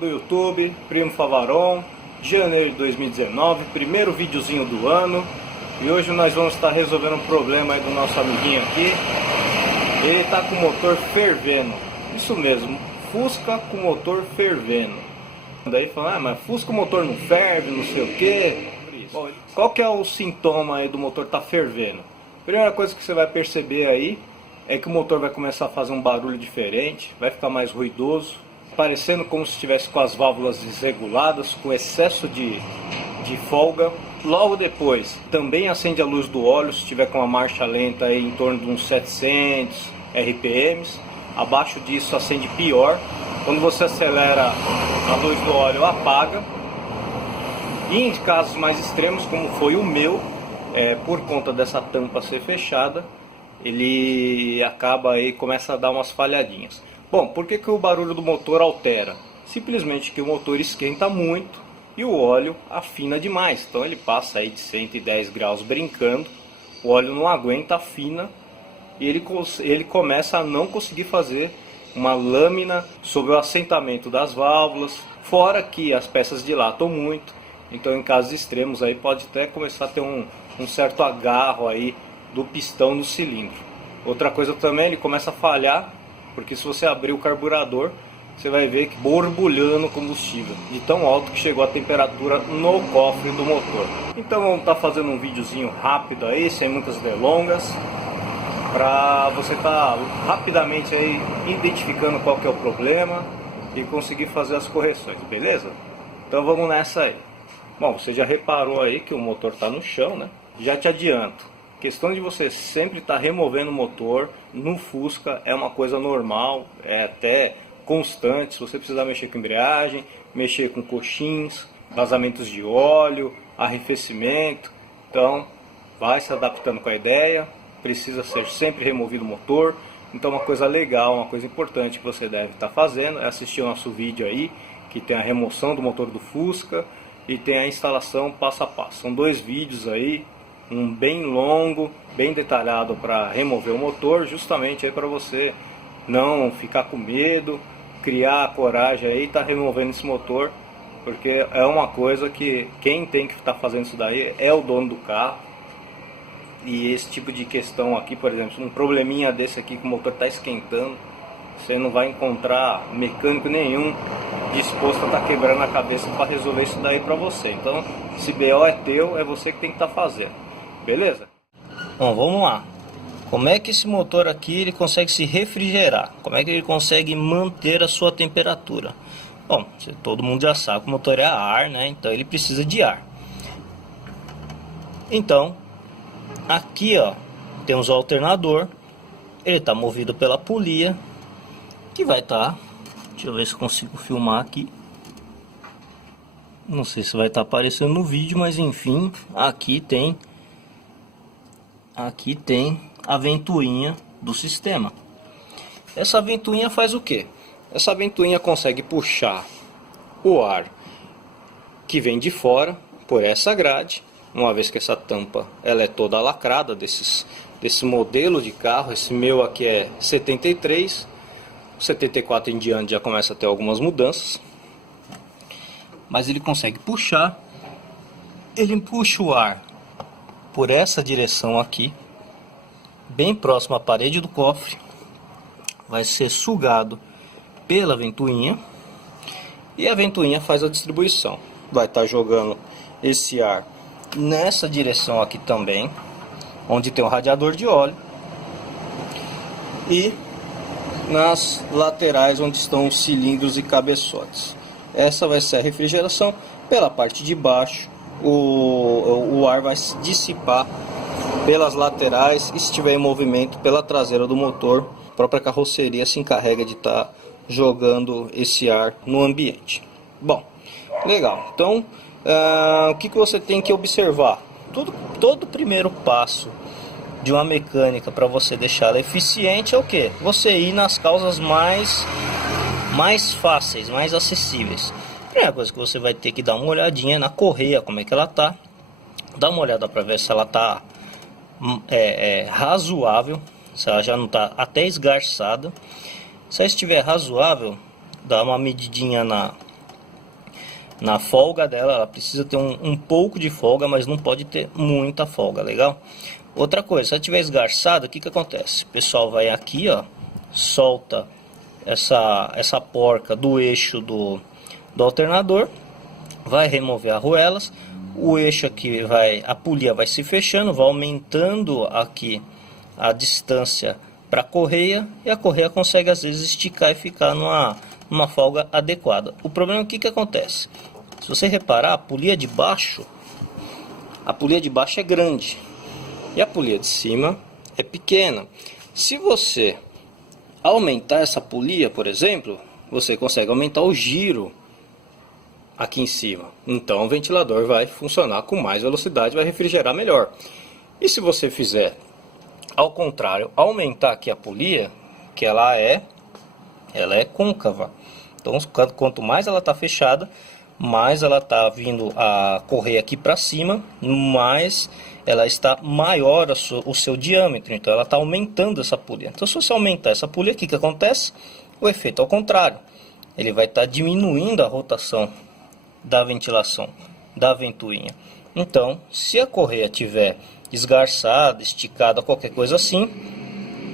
do YouTube, Primo Favaron, janeiro de 2019, primeiro videozinho do ano. E hoje nós vamos estar resolvendo um problema aí do nosso amiguinho aqui. Ele está com o motor fervendo, isso mesmo, Fusca com motor fervendo. Daí fala, mas Fusca o motor não ferve, não sei o que. Qual que é o sintoma aí do motor estar fervendo? Primeira coisa que você vai perceber aí é que o motor vai começar a fazer um barulho diferente, vai ficar mais ruidoso, parecendo como se estivesse com as válvulas desreguladas, com excesso de folga. Logo depois, também acende a luz do óleo, se tiver com uma marcha lenta aí em torno de uns 700 RPMs. Abaixo disso acende pior. Quando você acelera, a luz do óleo apaga. E em casos mais extremos, como foi o meu, por conta dessa tampa ser fechada, ele acaba aí, começa a dar umas falhadinhas. Bom, por que o barulho do motor altera? Simplesmente que o motor esquenta muito e o óleo afina demais. Então ele passa aí de 110 graus brincando, o óleo não aguenta, afina e ele começa a não conseguir fazer uma lâmina sobre o assentamento das válvulas. Fora que as peças dilatam muito, então em casos extremos aí pode até começar a ter um certo agarro aí do pistão no cilindro. Outra coisa também, ele começa a falhar, porque se você abrir o carburador, você vai ver que borbulhando combustível, de tão alto que chegou a temperatura no cofre do motor. Então vamos estar fazendo um videozinho rápido aí, sem muitas delongas, para você estar rapidamente aí identificando qual que é o problema e conseguir fazer as correções, beleza? Então vamos nessa aí. Bom, você já reparou aí que o motor está no chão, né? Já te adianto, questão de você sempre estar removendo o motor no Fusca é uma coisa normal, é até constante. Se você precisar mexer com embreagem, mexer com coxins, vazamentos de óleo, arrefecimento, então vai se adaptando com a ideia. Precisa ser sempre removido o motor. Então uma coisa legal, uma coisa importante que você deve estar fazendo é assistir o nosso vídeo aí, que tem a remoção do motor do Fusca e tem a instalação passo a passo. São dois vídeos aí, um bem longo, bem detalhado para remover o motor, justamente aí para você não ficar com medo, criar a coragem aí e estar removendo esse motor, porque é uma coisa que quem tem que estar fazendo isso daí é o dono do carro. E esse tipo de questão aqui, por exemplo, um probleminha desse aqui que o motor está esquentando, você não vai encontrar mecânico nenhum disposto a estar quebrando a cabeça para resolver isso daí para você. Então, se BO é teu, é você que tem que estar fazendo. Beleza? Bom, vamos lá. Como é que esse motor aqui ele consegue se refrigerar? Como é que ele consegue manter a sua temperatura? Bom, todo mundo já sabe que o motor é a ar, né? Então ele precisa de ar. Então, aqui ó, temos o alternador. Ele está movido pela polia, que vai estar... Deixa eu ver se consigo filmar aqui. Não sei se vai estar aparecendo no vídeo, mas enfim, aqui tem a ventoinha do sistema. Essa ventoinha faz o que? Essa ventoinha consegue puxar o ar que vem de fora por essa grade, uma vez que essa tampa ela é toda lacrada desse modelo de carro. Esse meu aqui é 73, 74 em diante já começa a ter algumas mudanças, mas ele consegue puxar. Ele puxa o ar por essa direção aqui, bem próximo à parede do cofre, vai ser sugado pela ventoinha e a ventoinha faz a distribuição. Vai estar jogando esse ar nessa direção aqui também, onde tem o radiador de óleo, e nas laterais onde estão os cilindros e cabeçotes. Essa vai ser a refrigeração. Pela parte de baixo o ar vai se dissipar pelas laterais, e se estiver em movimento pela traseira do motor, a própria carroceria se encarrega de estar jogando esse ar no ambiente. Bom, legal. Então o que você tem que observar? Todo primeiro passo de uma mecânica para você deixá-la eficiente é o que? Você ir nas causas mais fáceis, mais acessíveis. A primeira coisa que você vai ter que dar uma olhadinha na correia, como é que ela tá. Dá uma olhada para ver se ela tá razoável, se ela já não tá até esgarçada. Se ela estiver razoável, dá uma medidinha na folga dela, ela precisa ter um pouco de folga, mas não pode ter muita folga, legal? Outra coisa, se ela tiver esgarçada, o que acontece? O pessoal vai aqui, ó, solta essa porca do eixo do alternador, vai remover as arruelas, o eixo aqui a polia vai se fechando, vai aumentando aqui a distância para a correia, e a correia consegue às vezes esticar e ficar numa folga adequada. O problema é que acontece? Se você reparar, a polia de baixo é grande e a polia de cima é pequena. Se você aumentar essa polia, por exemplo, você consegue aumentar o giro aqui em cima. Então o ventilador vai funcionar com mais velocidade, vai refrigerar melhor. E se você fizer ao contrário, aumentar aqui a polia, que ela é côncava. Então quanto mais ela está fechada, mais ela está vindo a correr aqui para cima, mais ela está maior o seu diâmetro. Então ela está aumentando essa polia. Então se você aumentar essa polia, o que acontece? O efeito é o contrário. Ele vai estar diminuindo a rotação da ventilação da ventoinha. Então, se a correia tiver esgarçada, esticada, qualquer coisa assim,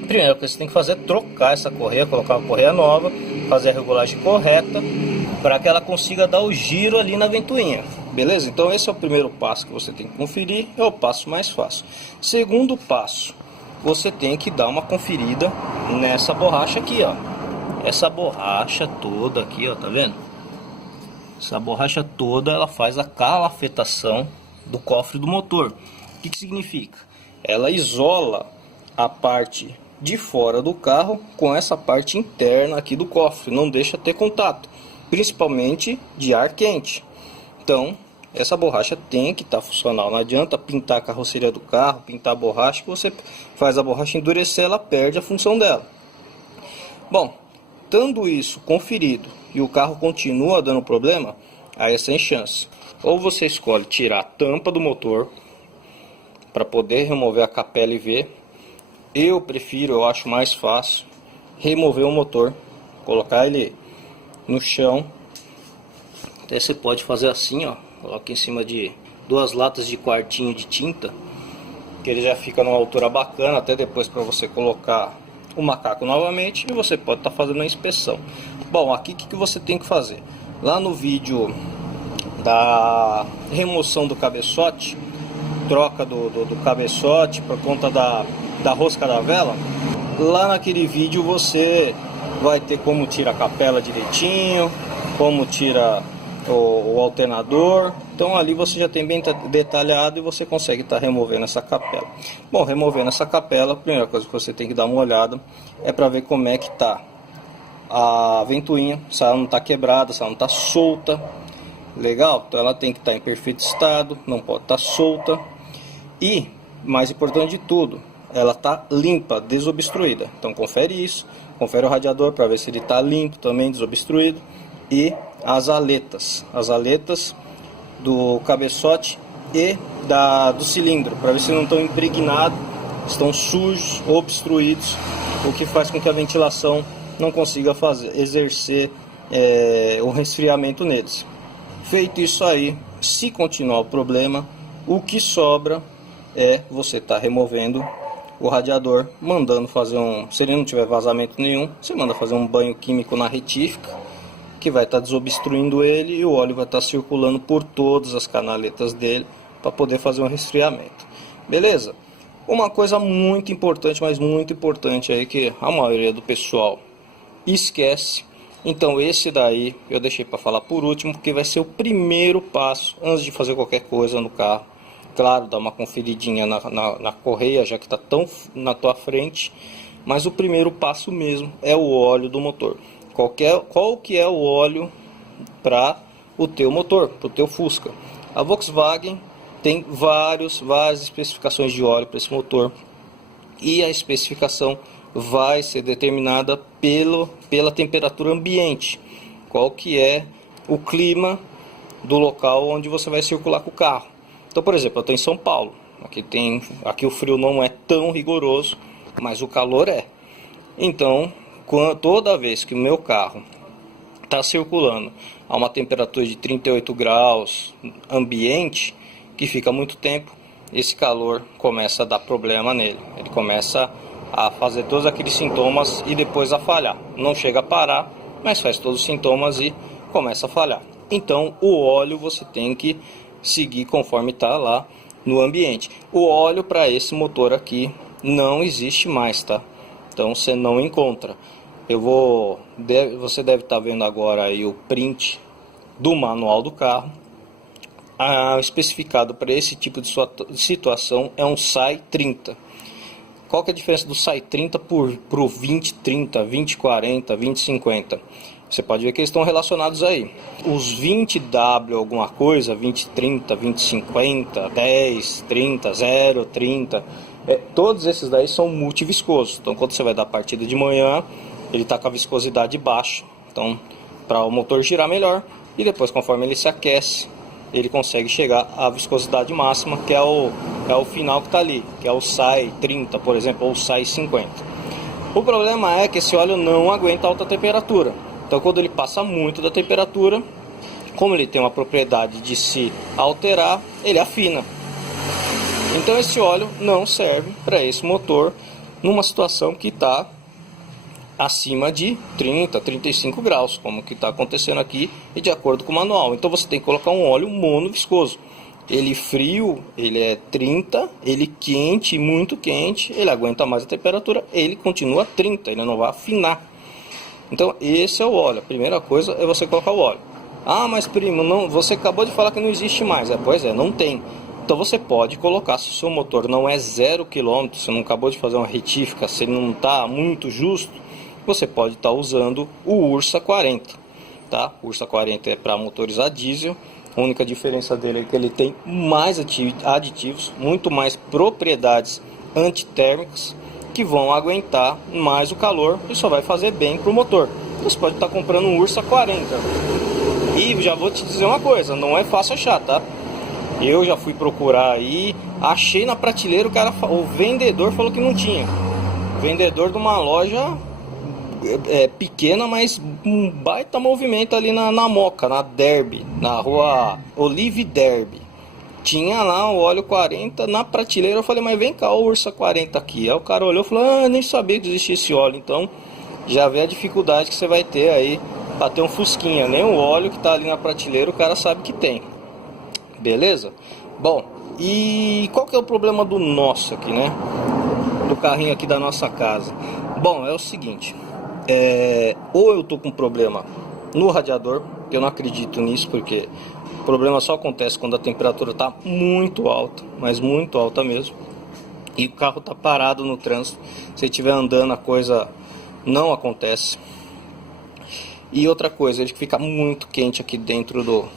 a primeira coisa que você tem que fazer é trocar essa correia, colocar uma correia nova, fazer a regulagem correta para que ela consiga dar o giro ali na ventoinha. Beleza? Então esse é o primeiro passo que você tem que conferir, é o passo mais fácil. Segundo passo, você tem que dar uma conferida nessa borracha aqui, ó. Essa borracha toda aqui, ó, tá vendo? Essa borracha toda, ela faz a calafetação do cofre do motor. O que significa? Ela isola a parte de fora do carro com essa parte interna aqui do cofre, não deixa ter contato, principalmente de ar quente. Então essa borracha tem que estar funcional, não adianta pintar a carroceria do carro, pintar a borracha, que você faz a borracha endurecer, ela perde a função dela. Bom, estando isso conferido e o carro continua dando problema, aí é sem chance. Ou você escolhe tirar a tampa do motor para poder remover a capela e ver. Eu acho mais fácil remover o motor, colocar ele no chão. Até você pode fazer assim, ó, coloca em cima de 2 latas de quartinho de tinta, que ele já fica numa altura bacana, até depois para você colocar o macaco novamente, e você pode estar fazendo a inspeção. Bom, aqui o que você tem que fazer? Lá no vídeo da remoção do cabeçote, troca do cabeçote por conta da rosca da vela, lá naquele vídeo você vai ter como tira a capela direitinho, como tira o alternador. Então ali você já tem bem detalhado e você consegue estar removendo essa capela. Bom, removendo essa capela, a primeira coisa que você tem que dar uma olhada é para ver como é que tá a ventoinha, se ela não está quebrada, se ela não está solta. Legal? Então ela tem que estar em perfeito estado, não pode estar solta. E, mais importante de tudo, ela está limpa, desobstruída. Então confere isso, confere o radiador para ver se ele está limpo também, desobstruído. E as aletas do cabeçote e do cilindro, para ver se não estão impregnados, estão sujos ou obstruídos, o que faz com que a ventilação não consiga exercer um resfriamento neles. Feito isso aí, se continuar o problema, o que sobra é você estar removendo o radiador, mandando fazer se ele não tiver vazamento nenhum, você manda fazer um banho químico na retífica, que vai estar desobstruindo ele, e o óleo vai estar circulando por todas as canaletas dele para poder fazer um resfriamento. Beleza? Uma coisa muito importante, mas muito importante aí, que a maioria do pessoal esquece. Então esse daí eu deixei para falar por último, porque vai ser o primeiro passo antes de fazer qualquer coisa no carro. Claro, dá uma conferidinha na correia, já que está tão na tua frente, mas o primeiro passo mesmo é o óleo do motor. Qual que é o óleo para o teu motor, para o teu Fusca? A Volkswagen tem várias especificações de óleo para esse motor, e a especificação vai ser determinada pela temperatura ambiente, qual que é o clima do local onde você vai circular com o carro. Então, por exemplo, eu estou em São Paulo, aqui o frio não é tão rigoroso, mas o calor é. Então, toda vez que o meu carro está circulando a uma temperatura de 38 graus ambiente, que fica muito tempo, esse calor começa a dar problema nele. Ele começa a fazer todos aqueles sintomas e depois a falhar. Não chega a parar, mas faz todos os sintomas e começa a falhar. Então o óleo você tem que seguir conforme está lá no ambiente. O óleo para esse motor aqui não existe mais, tá? Então você não encontra. Você deve estar vendo agora aí o print do manual do carro. Especificado para esse tipo de situação é um SAI 30. Qual que é a diferença do SAI 30 para o 2030, 2040, 2050? Você pode ver que eles estão relacionados aí. Os 20W alguma coisa, 2030, 2050, 10, 30, 0, 30, todos esses daí são multiviscosos. Então quando você vai dar a partida de manhã, ele está com a viscosidade baixa. Então para o motor girar melhor, e depois conforme ele se aquece, ele consegue chegar à viscosidade máxima, que é o final que está ali, que é o SAI 30, por exemplo, ou o SAI 50. O problema é que esse óleo não aguenta alta temperatura. Então quando ele passa muito da temperatura, como ele tem uma propriedade de se alterar, ele afina. Então esse óleo não serve para esse motor numa situação que está acima de 30, 35 graus, como que está acontecendo aqui e de acordo com o manual. Então você tem que colocar um óleo monoviscoso. Ele frio, ele é 30, ele quente, muito quente, ele aguenta mais a temperatura, ele continua 30, ele não vai afinar. Então esse é o óleo. A primeira coisa é você colocar o óleo. Ah, mas primo, não, você acabou de falar que não existe mais. Pois é, não tem. Então você pode colocar, se o seu motor não é 0 km, você não acabou de fazer uma retífica, se ele não está muito justo, você pode estar usando o Ursa 40. Tá? O Ursa 40 é para motores a diesel. A única diferença dele é que ele tem mais aditivos, muito mais propriedades antitérmicas, que vão aguentar mais o calor e só vai fazer bem para o motor. Você pode estar comprando um Ursa 40. E já vou te dizer uma coisa, não é fácil achar, tá? Eu já fui procurar aí, achei na prateleira, o vendedor falou que não tinha. O vendedor de uma loja pequena, mas um baita movimento ali na Moca, na Derby, na rua Olive Derby. Tinha lá o óleo 40 na prateleira. Eu falei, mas vem cá, o Ursa 40 aqui. Aí o cara olhou e falou, nem sabia que existia esse óleo. Então já vê a dificuldade que você vai ter aí para ter um Fusquinha. Nem o óleo que tá ali na prateleira o cara sabe que tem. Beleza? Bom, e qual que é o problema do nosso aqui, né? Do carrinho aqui da nossa casa. Bom, é o seguinte, ou eu tô com problema no radiador, que eu não acredito nisso, porque o problema só acontece quando a temperatura está muito alta, mas muito alta mesmo, e o carro está parado no trânsito. Se estiver andando, a coisa não acontece. E outra coisa, ele fica muito quente aqui dentro do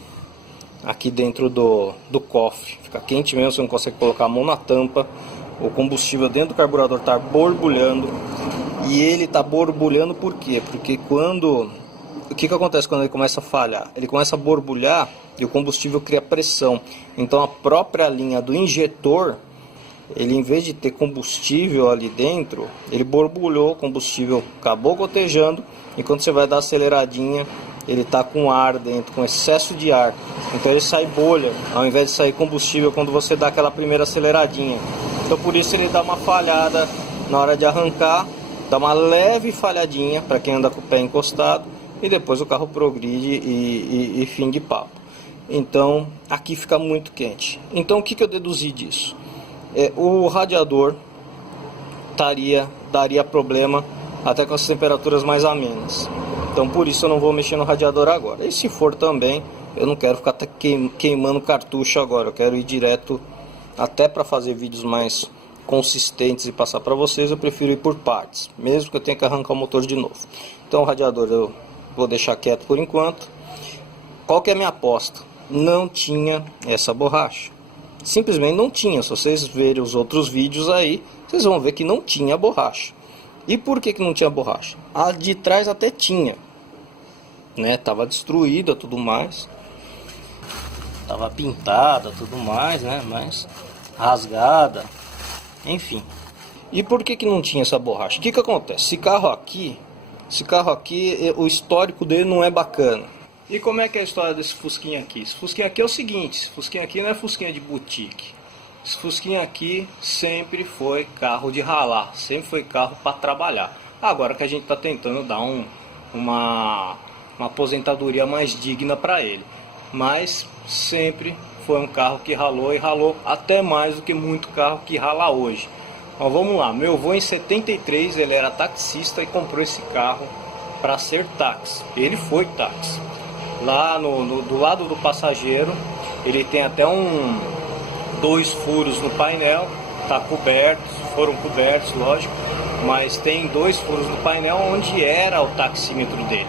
cofre, fica quente mesmo, você não consegue colocar a mão na tampa. O combustível dentro do carburador está borbulhando. E ele está borbulhando por quê? Porque o que acontece quando ele começa a falhar? Ele começa a borbulhar e o combustível cria pressão. Então a própria linha do injetor, ele em vez de ter combustível ali dentro, ele borbulhou, o combustível acabou gotejando. E quando você vai dar aceleradinha, ele está com ar dentro, com excesso de ar. Então ele sai bolha, ao invés de sair combustível quando você dá aquela primeira aceleradinha. Então por isso ele dá uma falhada na hora de arrancar, dá uma leve falhadinha para quem anda com o pé encostado, e depois o carro progride e fim de papo. Então aqui fica muito quente. Então o que eu deduzi disso? O radiador daria problema até com as temperaturas mais amenas. Então por isso eu não vou mexer no radiador agora. E se for também, eu não quero ficar queimando cartucho agora. Eu quero ir direto, até para fazer vídeos mais consistentes e passar para vocês, eu prefiro ir por partes, mesmo que eu tenha que arrancar o motor de novo. Então o radiador eu vou deixar quieto por enquanto. Qual que é a minha aposta? Não tinha essa borracha. Simplesmente não tinha. Se vocês verem os outros vídeos aí, vocês vão ver que não tinha borracha. E por que não tinha borracha? A de trás até tinha, né? Tava destruída, tudo mais. Tava pintada, tudo mais, né? Mas rasgada, enfim. E por que não tinha essa borracha? O que acontece? Esse carro aqui, Esse carro aqui, o histórico dele não é bacana. E como é que é a história desse Fusquinha aqui? Esse Fusquinha aqui é o seguinte, esse Fusquinha aqui não é Fusquinha de boutique. Esse Fusquinha aqui sempre foi carro de ralar, sempre foi carro para trabalhar. Agora que a gente está tentando dar uma aposentadoria mais digna para ele. Mas sempre foi um carro que ralou, e ralou até mais do que muito carro que rala hoje. Mas vamos lá, meu avô em 73 ele era taxista e comprou esse carro para ser táxi. Ele foi táxi. Lá do lado do passageiro ele tem até dois furos no painel, tá coberto, foram cobertos, lógico, mas tem dois furos no painel onde era o taxímetro dele.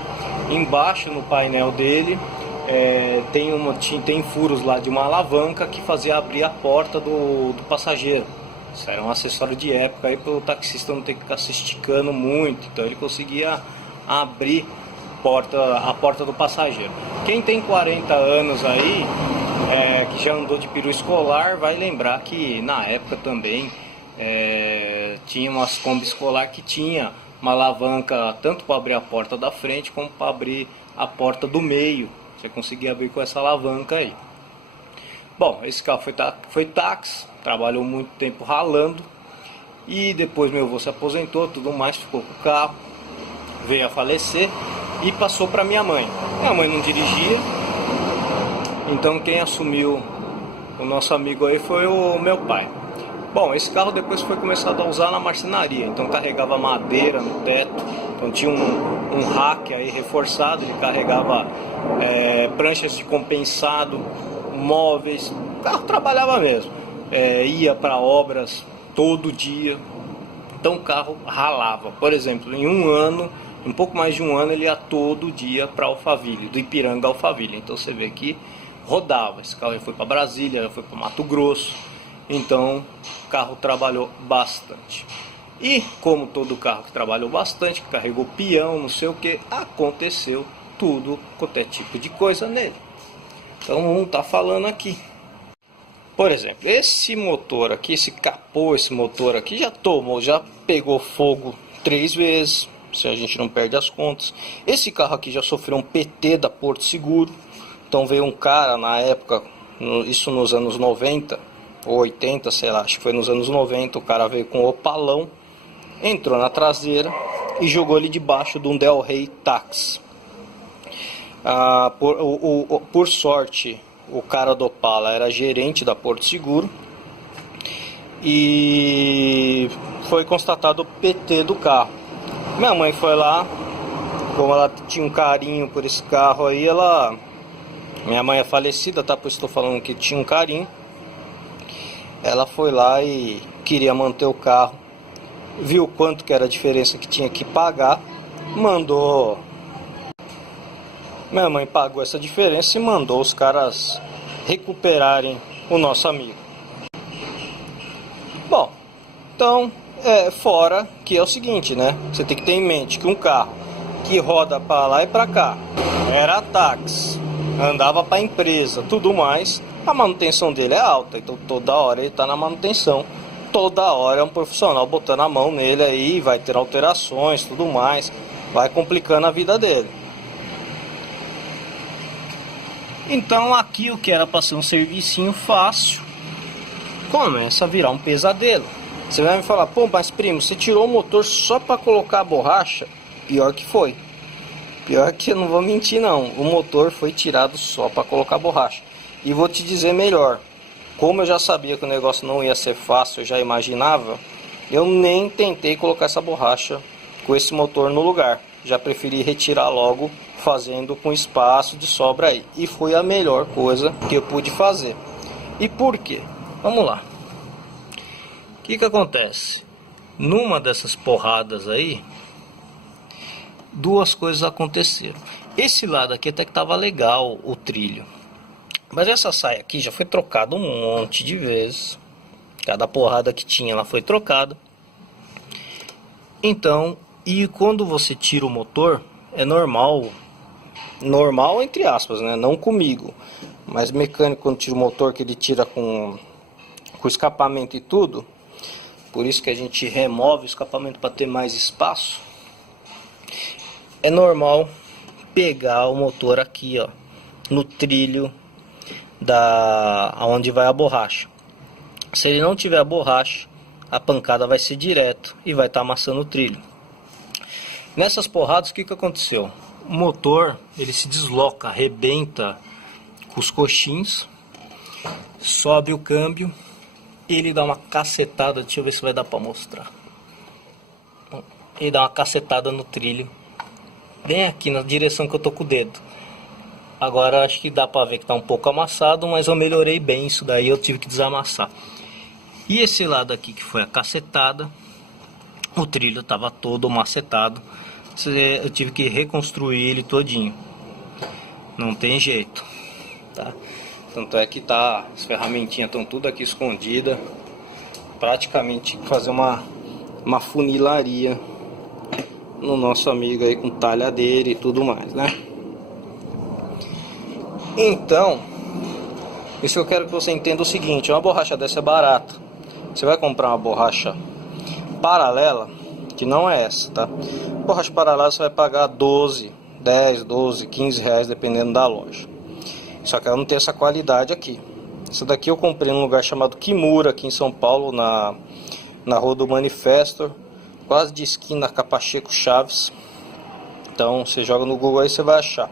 Embaixo no painel dele tem furos lá de uma alavanca que fazia abrir a porta do passageiro. Isso era um acessório de época aí para o taxista não ter que ficar se esticando muito, então ele conseguia abrir a porta do passageiro. Quem tem 40 anos aí, que já andou de peru escolar, vai lembrar que na época também tinha umas Kombi escolar que tinha uma alavanca tanto para abrir a porta da frente como para abrir a porta do meio. Você conseguia abrir com essa alavanca aí. Bom, esse carro foi táxi, trabalhou muito tempo ralando e depois meu avô se aposentou, tudo mais, ficou com o carro, veio a falecer e passou para minha mãe. Minha mãe não dirigia, então quem assumiu o nosso amigo aí foi o meu pai. Bom, esse carro depois foi começado a usar na marcenaria, então carregava madeira no teto, então tinha um rack aí reforçado, ele carregava pranchas de compensado, móveis, o carro trabalhava mesmo, ia para obras todo dia, então o carro ralava. Por exemplo, em um pouco mais de um ano ele ia todo dia para Alphaville, do Ipiranga a Alphaville, então você vê que rodava. Esse carro já foi para Brasília, já foi para Mato Grosso, então o carro trabalhou bastante. E como todo carro que trabalhou bastante, que carregou peão, não sei o que, aconteceu tudo quanto é tipo de coisa nele. Então vamos estar falando aqui. Por exemplo, esse motor aqui, esse capô, esse motor aqui já pegou fogo 3 vezes, se a gente não perde as contas. Esse carro aqui já sofreu um PT da Porto Seguro. Então veio um cara na época, isso nos anos 90 ou 80, sei lá, acho que foi nos anos 90, o cara veio com um opalão, entrou na traseira e jogou ele debaixo de um Del Rey táxi. Por sorte, o cara do Opala era gerente da Porto Seguro e foi constatado o PT do carro. Minha mãe foi lá, como ela tinha um carinho por esse carro aí, minha mãe é falecida, tá? Por isso estou falando que tinha um carinho. Ela foi lá e queria manter o carro, viu quanto que era a diferença que tinha que pagar, minha mãe pagou essa diferença e mandou os caras recuperarem o nosso amigo. Bom, então, fora que é o seguinte, né? Você tem que ter em mente que um carro que roda para lá e para cá, era táxi, andava para empresa, tudo mais, a manutenção dele é alta, então toda hora ele está na manutenção, toda hora é um profissional botando a mão nele aí, vai ter alterações, tudo mais, vai complicando a vida dele. Então aqui o que era para ser um servicinho fácil começa a virar um pesadelo. Você vai me falar, pô, mas primo, você tirou o motor só para colocar a borracha? Pior que foi. Pior que eu não vou mentir não, o motor foi tirado só para colocar a borracha. E vou te dizer melhor, como eu já sabia que o negócio não ia ser fácil, eu já imaginava, eu nem tentei colocar essa borracha com esse motor no lugar. Já preferi retirar logo, fazendo com espaço de sobra aí. E foi a melhor coisa que eu pude fazer. E por quê? Vamos lá. O que acontece? Numa dessas porradas aí, duas coisas aconteceram. Esse lado aqui até que estava legal o trilho, mas essa saia aqui já foi trocada um monte de vezes. Cada porrada que tinha ela foi trocada. Então, e quando você tira o motor, é normal entre aspas, né? Não comigo, mas mecânico quando tira o motor, que ele tira com escapamento e tudo. Por isso que a gente remove o escapamento para ter mais espaço. é normal pegar o motor aqui, ó, no trilho aonde vai a borracha. Se ele não tiver a borracha, a pancada vai ser direto e vai estar amassando o trilho. Nessas porradas, o que aconteceu? O motor, ele se desloca, arrebenta com os coxins, sobe o câmbio e ele dá uma cacetada. Deixa eu ver se vai dar para mostrar. Ele dá uma cacetada no trilho, bem aqui na direção que eu tô com o dedo. Agora acho que dá para ver que tá um pouco amassado, mas eu melhorei bem isso daí, eu tive que desamassar. E esse lado aqui que foi a cacetada, o trilho tava todo macetado. Eu tive que reconstruir ele todinho. Não tem jeito, tá? Tanto é que tá, as ferramentinhas estão tudo aqui escondidas. Praticamente fazer uma funilaria no nosso amigo aí com talhadeira e tudo mais, né? Então, isso eu quero que você entenda o seguinte: uma borracha dessa é barata. Você vai comprar uma borracha paralela, que não é essa, tá? Borracha paralela você vai pagar 10, 12, 15 reais, dependendo da loja. Só que ela não tem essa qualidade aqui. Essa daqui eu comprei num lugar chamado Kimura, aqui em São Paulo, na Rua do Manifesto, quase de esquina com a Pacheco Chaves. Então você joga no Google aí, você vai achar.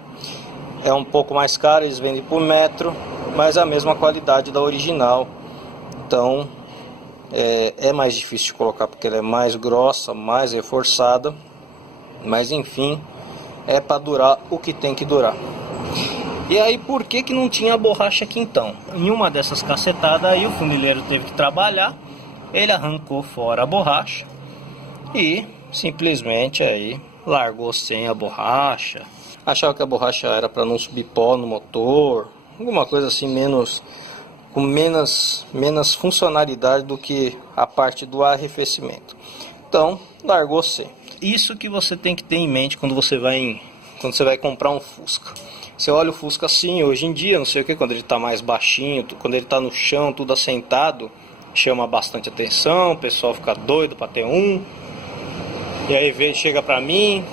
É um pouco mais caro, eles vendem por metro, mas é a mesma qualidade da original. Então é mais difícil de colocar porque ela é mais grossa, mais reforçada. Mas enfim, é para durar o que tem que durar. E aí, por que não tinha a borracha aqui então? Em uma dessas cacetadas aí, o funileiro teve que trabalhar. Ele arrancou fora a borracha e simplesmente aí largou sem a borracha. Achava que a borracha era para não subir pó no motor, alguma coisa assim com menos funcionalidade do que a parte do arrefecimento. Então, largou sem. Isso que você tem que ter em mente quando você vai comprar um Fusca. Você olha o Fusca assim, hoje em dia, não sei o que, quando ele está mais baixinho, quando ele está no chão, tudo assentado, chama bastante atenção, o pessoal fica doido para ter um. E aí chega para mim,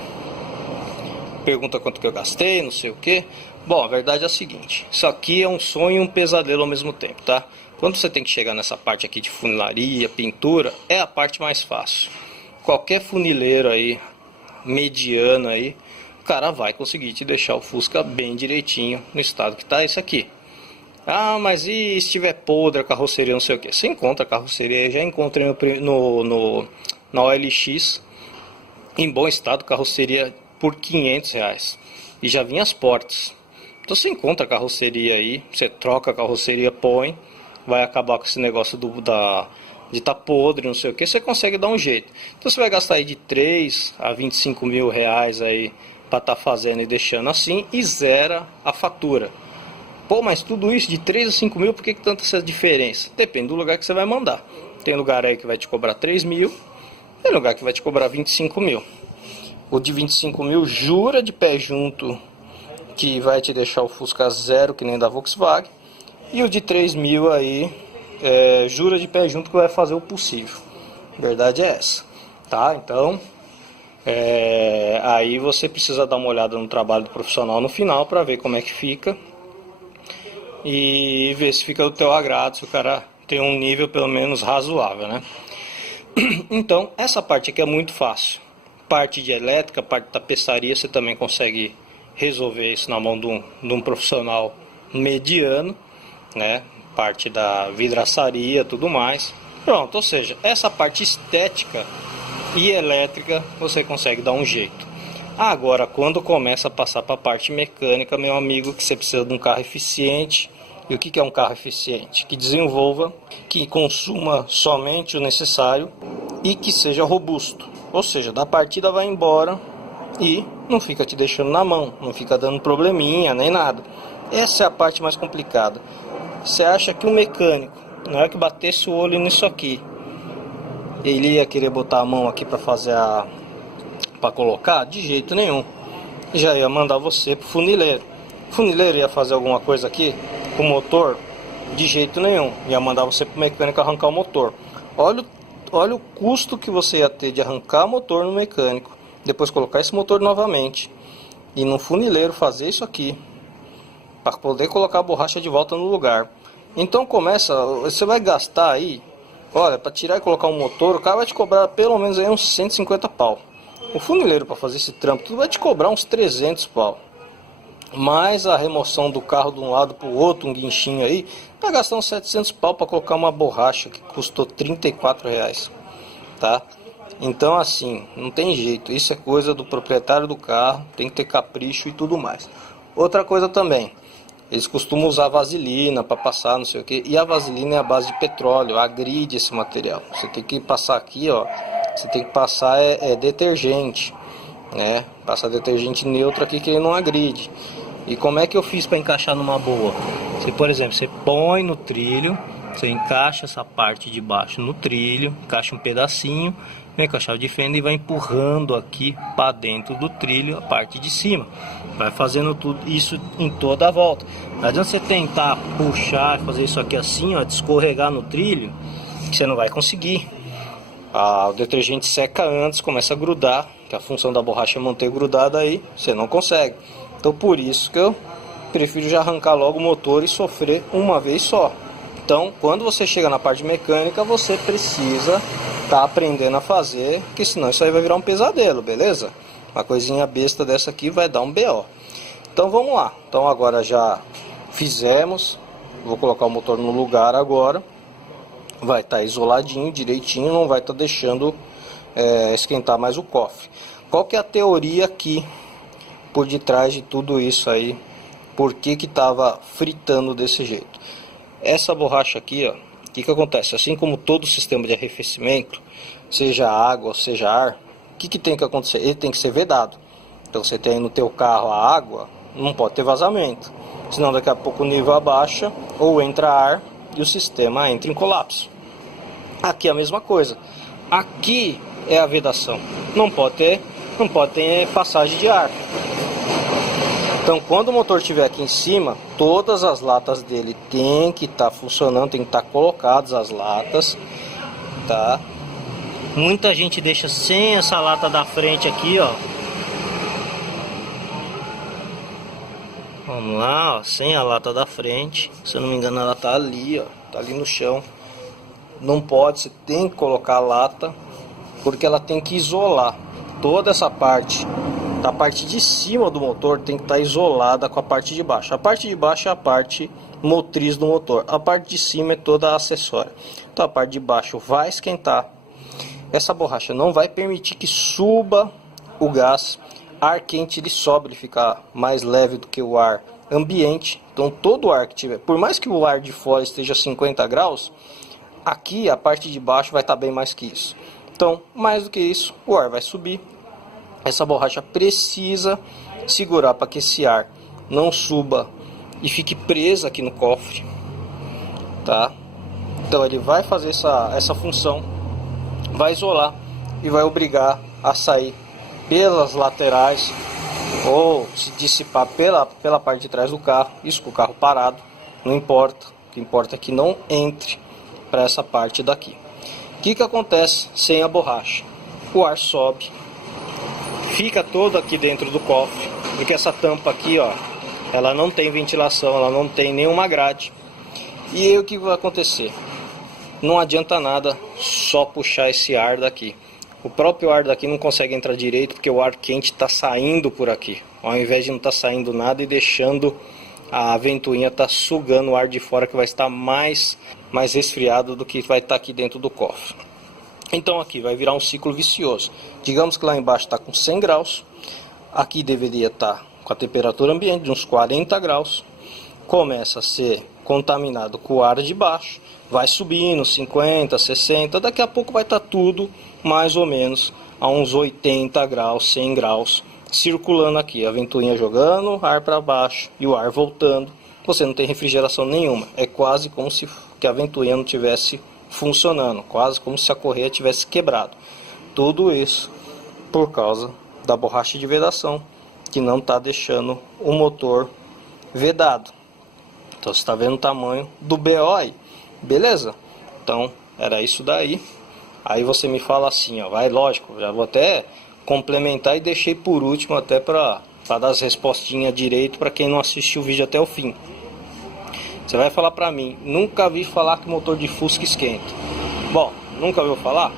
pergunta quanto que eu gastei, não sei o que. Bom, a verdade é a seguinte: isso aqui é um sonho e um pesadelo ao mesmo tempo, tá? Quando você tem que chegar nessa parte aqui de funilaria, pintura, é a parte mais fácil. Qualquer funileiro aí, mediano aí, o cara vai conseguir te deixar o Fusca bem direitinho no estado que tá isso aqui. Ah, mas e se estiver podre a carroceria, não sei o que? Você encontra a carroceria, já encontrei na OLX, em bom estado, carroceria por 500 reais. E já vinha as portas. Então você encontra a carroceria aí, você troca a carroceria, põe, vai acabar com esse negócio de tá podre, não sei o que, você consegue dar um jeito. Então você vai gastar aí de 3 a 25 mil reais aí para tá fazendo e deixando assim, e zera a fatura. Pô, mas tudo isso de 3 a 5 mil, por que tanta essa diferença? Depende do lugar que você vai mandar. Tem lugar aí que vai te cobrar 3 mil, tem lugar que vai te cobrar 25 mil. O de 25 mil jura de pé junto que vai te deixar o Fusca zero, que nem da Volkswagen. E o de 3 mil aí, jura de pé junto que vai fazer o possível. A verdade é essa, tá? Então, aí você precisa dar uma olhada no trabalho do profissional no final para ver como é que fica. E ver se fica do teu agrado, se o cara tem um nível pelo menos razoável, né? Então, essa parte aqui é muito fácil. Parte de elétrica, parte de tapeçaria, você também consegue resolver isso na mão de um profissional mediano, né? Parte da vidraçaria, tudo mais. Pronto, ou seja, essa parte estética e elétrica você consegue dar um jeito. Agora, quando começa a passar para a parte mecânica, meu amigo, que você precisa de um carro eficiente. E o que é um carro eficiente? Que desenvolva, que consuma somente o necessário e que seja robusto. Ou seja, da partida vai embora e não fica te deixando na mão, não fica dando probleminha nem nada. Essa é a parte mais complicada. Você acha que o mecânico, na hora que batesse o olho nisso aqui, ele ia querer botar a mão aqui para fazer para colocar? De jeito nenhum. Já ia mandar você pro funileiro. O funileiro ia fazer alguma coisa aqui com o motor? De jeito nenhum. Ia mandar você pro mecânico arrancar o motor. Olha o custo que você ia ter de arrancar o motor no mecânico depois colocar esse motor novamente e no funileiro fazer isso aqui para poder colocar a borracha de volta no lugar. Então você vai gastar aí, olha, para tirar e colocar um motor, o cara vai te cobrar pelo menos aí uns 150 pau. O funileiro para fazer esse trampo tudo vai te cobrar uns 300 pau. Mais a remoção do carro de um lado para o outro, um guinchinho aí, vai gastar uns 700 pau para colocar uma borracha que custou 34 reais, tá? Então assim, não tem jeito, isso é coisa do proprietário do carro, tem que ter capricho e tudo mais. Outra coisa também, eles costumam usar vaselina para passar, não sei o que, e a vaselina é a base de petróleo, agride esse material. Você tem que passar aqui, ó, você tem que passar detergente, né? Passar detergente neutro aqui que ele não agride. E como é que eu fiz para encaixar numa boa? Você, por exemplo, você põe no trilho, você encaixa essa parte de baixo no trilho, encaixa um pedacinho, vem com a chave de fenda e vai empurrando aqui para dentro do trilho a parte de cima. Vai fazendo tudo isso em toda a volta. Não adianta você tentar puxar, fazer isso aqui assim, ó, de escorregar no trilho, que você não vai conseguir. O detergente seca antes, começa a grudar, que a função da borracha é manter grudada aí, você não consegue. Então por isso que eu prefiro já arrancar logo o motor e sofrer uma vez só. Então quando você chega na parte mecânica, você precisa estar aprendendo a fazer, porque senão isso aí vai virar um pesadelo, beleza? Uma coisinha besta dessa aqui vai dar um BO. Então vamos lá. Então agora já fizemos, vou colocar o motor no lugar agora. Vai estar isoladinho, direitinho, não vai estar deixando esquentar mais o cofre. Qual que é a teoria aqui por detrás de tudo isso aí? Por que que estava fritando desse jeito? Essa borracha aqui, ó, o que que acontece? Assim como todo sistema de arrefecimento, seja água, seja ar, o que que tem que acontecer? Ele tem que ser vedado. Então você tem no teu carro a água, não pode ter vazamento, senão daqui a pouco o nível abaixa ou entra ar e o sistema entra em colapso. Aqui é a mesma coisa. Aqui é a vedação. Não pode ter passagem de ar. Então quando o motor estiver aqui em cima, todas as latas dele tem que estar funcionando, tem que estar colocadas as latas, tá? Muita gente deixa sem essa lata da frente aqui, ó. Vamos lá, ó, sem a lata da frente. Se eu não me engano, ela tá ali, ó, tá ali no chão. Não pode, você tem que colocar a lata, porque ela tem que isolar toda essa parte. A parte de cima do motor tem que estar isolada com a parte de baixo. A parte de baixo é a parte motriz do motor. A parte de cima é toda a acessória. Então a parte de baixo vai esquentar. Essa borracha não vai permitir que suba o gás. Ar quente ele sobe, ele fica mais leve do que o ar ambiente. Então todo o ar que tiver, por mais que o ar de fora esteja 50 graus, aqui a parte de baixo vai estar bem mais que isso. Então mais do que isso, o ar vai subir. Essa borracha precisa segurar para que esse ar não suba e fique presa aqui no cofre, tá? Então ele vai fazer essa função, vai isolar e vai obrigar a sair pelas laterais ou se dissipar pela parte de trás do carro. Isso com o carro parado, não importa. O que importa é que não entre para essa parte daqui. O que acontece sem a borracha? O ar sobe, fica todo aqui dentro do cofre, porque essa tampa aqui, ó, ela não tem ventilação, ela não tem nenhuma grade. E aí o que vai acontecer? Não adianta nada só puxar esse ar daqui. O próprio ar daqui não consegue entrar direito, porque o ar quente está saindo por aqui, ao invés de não estar saindo nada e deixando a ventoinha tá sugando o ar de fora, que vai estar mais resfriado do que vai estar aqui dentro do cofre. Então aqui vai virar um ciclo vicioso. Digamos que lá embaixo está com 100 graus, aqui deveria estar com a temperatura ambiente de uns 40 graus, começa a ser contaminado com o ar de baixo, vai subindo 50, 60, daqui a pouco vai estar tudo mais ou menos a uns 80 graus, 100 graus, circulando aqui, a ventoinha jogando ar para baixo e o ar voltando. Você não tem refrigeração nenhuma, é quase como se que a ventoinha não tivesse funcionando, quase como se a correia tivesse quebrado. Tudo isso por causa da borracha de vedação, que não está deixando o motor vedado. Então você está vendo o tamanho do BO aí, beleza? Então era isso daí. Aí você me fala assim, ó, vai, lógico, já vou até complementar e deixei por último até para dar as respostinhas direito para quem não assistiu o vídeo até o fim. Você vai falar para mim, nunca vi falar que o motor de Fusca esquenta. Bom, nunca ouviu falar?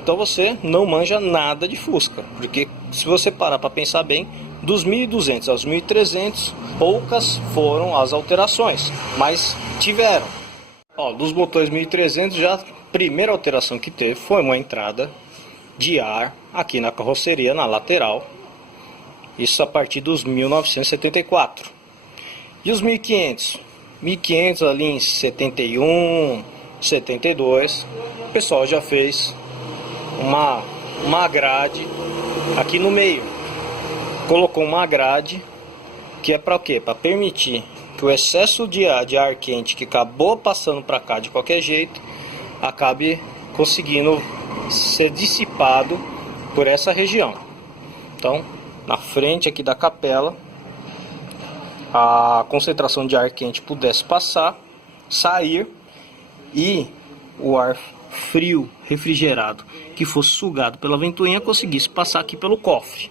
Então você não manja nada de Fusca, porque se você parar para pensar bem, dos 1.200 aos 1.300, poucas foram as alterações, mas tiveram. Ó, dos motores 1.300, já a primeira alteração que teve foi uma entrada de ar aqui na carroceria, na lateral. Isso a partir dos 1974. E os 1.500? 1.500 ali em 71, 72, o pessoal já fez uma grade aqui no meio. Colocou uma grade que é para o quê? Para permitir que o excesso de ar quente que acabou passando para cá de qualquer jeito acabe conseguindo ser dissipado por essa região. Então, na frente aqui da capela, a concentração de ar quente pudesse passar, sair, e o ar frio, refrigerado, que fosse sugado pela ventoinha, conseguisse passar aqui pelo cofre.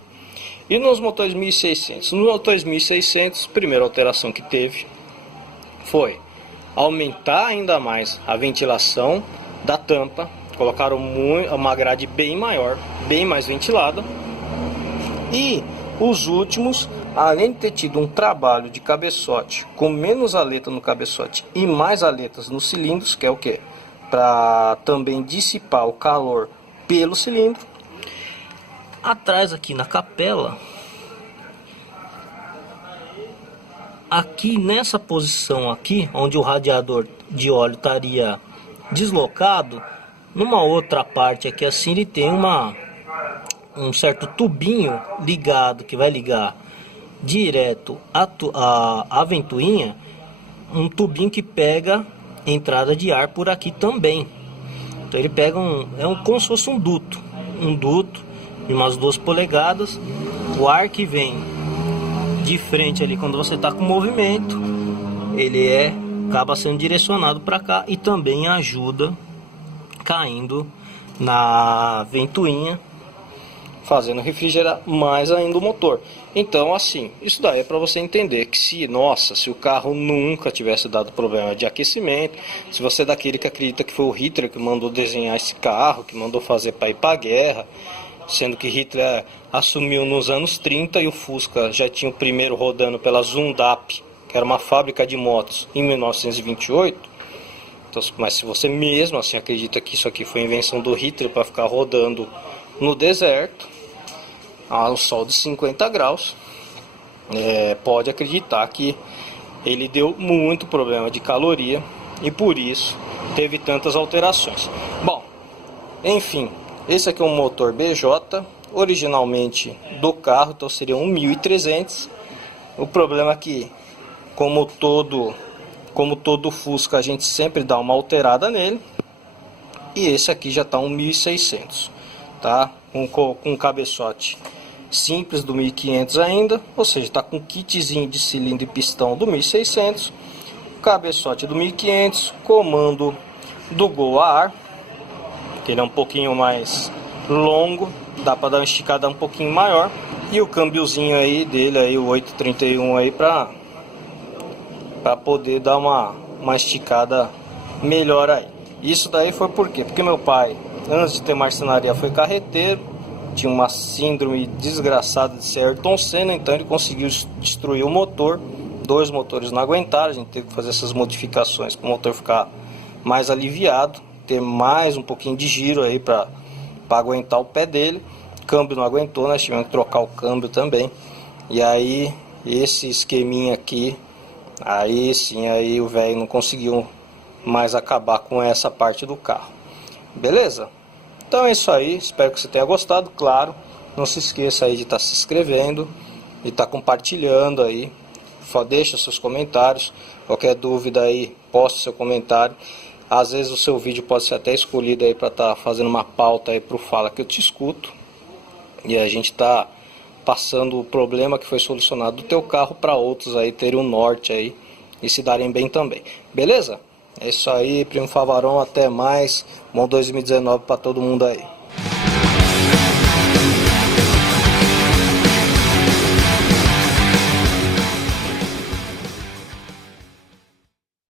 E nos motores 1600? Nos motores 1600, a primeira alteração que teve foi aumentar ainda mais a ventilação da tampa. Colocaram uma grade bem maior, bem mais ventilada. E os últimos, além de ter tido um trabalho de cabeçote com menos aleta no cabeçote e mais aletas nos cilindros, que é o que? Para também dissipar o calor pelo cilindro. Atrás aqui na capela, aqui nessa posição aqui, onde o radiador de óleo estaria deslocado, numa outra parte aqui assim, ele tem um certo tubinho ligado, que vai ligar direto a ventoinha, um tubinho que pega entrada de ar por aqui também. Então ele pega como se fosse um duto de umas 2 polegadas. O ar que vem de frente ali quando você está com movimento, ele acaba sendo direcionado para cá e também ajuda caindo na ventoinha, fazendo refrigerar mais ainda o motor. Então, assim, isso daí é para você entender que se o carro nunca tivesse dado problema de aquecimento, se você é daquele que acredita que foi o Hitler que mandou desenhar esse carro, que mandou fazer para ir para a guerra, sendo que Hitler assumiu nos anos 30 e o Fusca já tinha o primeiro rodando pela Zundap, que era uma fábrica de motos, em 1928. Então, mas se você mesmo assim acredita que isso aqui foi invenção do Hitler para ficar rodando no deserto, ao sol de 50 graus, pode acreditar que ele deu muito problema de caloria e por isso teve tantas alterações. Bom, enfim, esse aqui é um motor BJ, originalmente do carro, então seria um 1300. O problema é que, como todo Fusca, a gente sempre dá uma alterada nele. E esse aqui já está um 1600, tá? Com cabeçote simples do 1500 ainda, ou seja, está com kitzinho de cilindro e pistão do 1600, cabeçote do 1500, comando do Go a ar, que ele é um pouquinho mais longo, dá para dar uma esticada um pouquinho maior, e o câmbiozinho aí dele aí, o 831 aí, para poder dar uma esticada melhor aí. Isso daí foi por quê? Porque meu pai, antes de ter marcenaria, foi carreteiro, tinha uma síndrome desgraçada de ser Ayrton Senna, então ele conseguiu destruir o motor. 2 motores não aguentaram, a gente teve que fazer essas modificações para o motor ficar mais aliviado, ter mais um pouquinho de giro aí para aguentar o pé dele. O câmbio não aguentou, nós tivemos que trocar o câmbio também. E aí esse esqueminha aqui, aí sim, aí o velho não conseguiu mais acabar com essa parte do carro. Beleza? Então é isso aí, espero que você tenha gostado, claro. Não se esqueça aí de estar se inscrevendo e estar compartilhando aí. Deixa seus comentários, qualquer dúvida aí, poste seu comentário. Às vezes o seu vídeo pode ser até escolhido aí para estar fazendo uma pauta aí pro Fala que eu te escuto. E a gente tá passando o problema que foi solucionado do teu carro para outros aí terem um norte aí e se darem bem também. Beleza? É isso aí, Primo Favaron, até mais. Bom 2019 para todo mundo aí.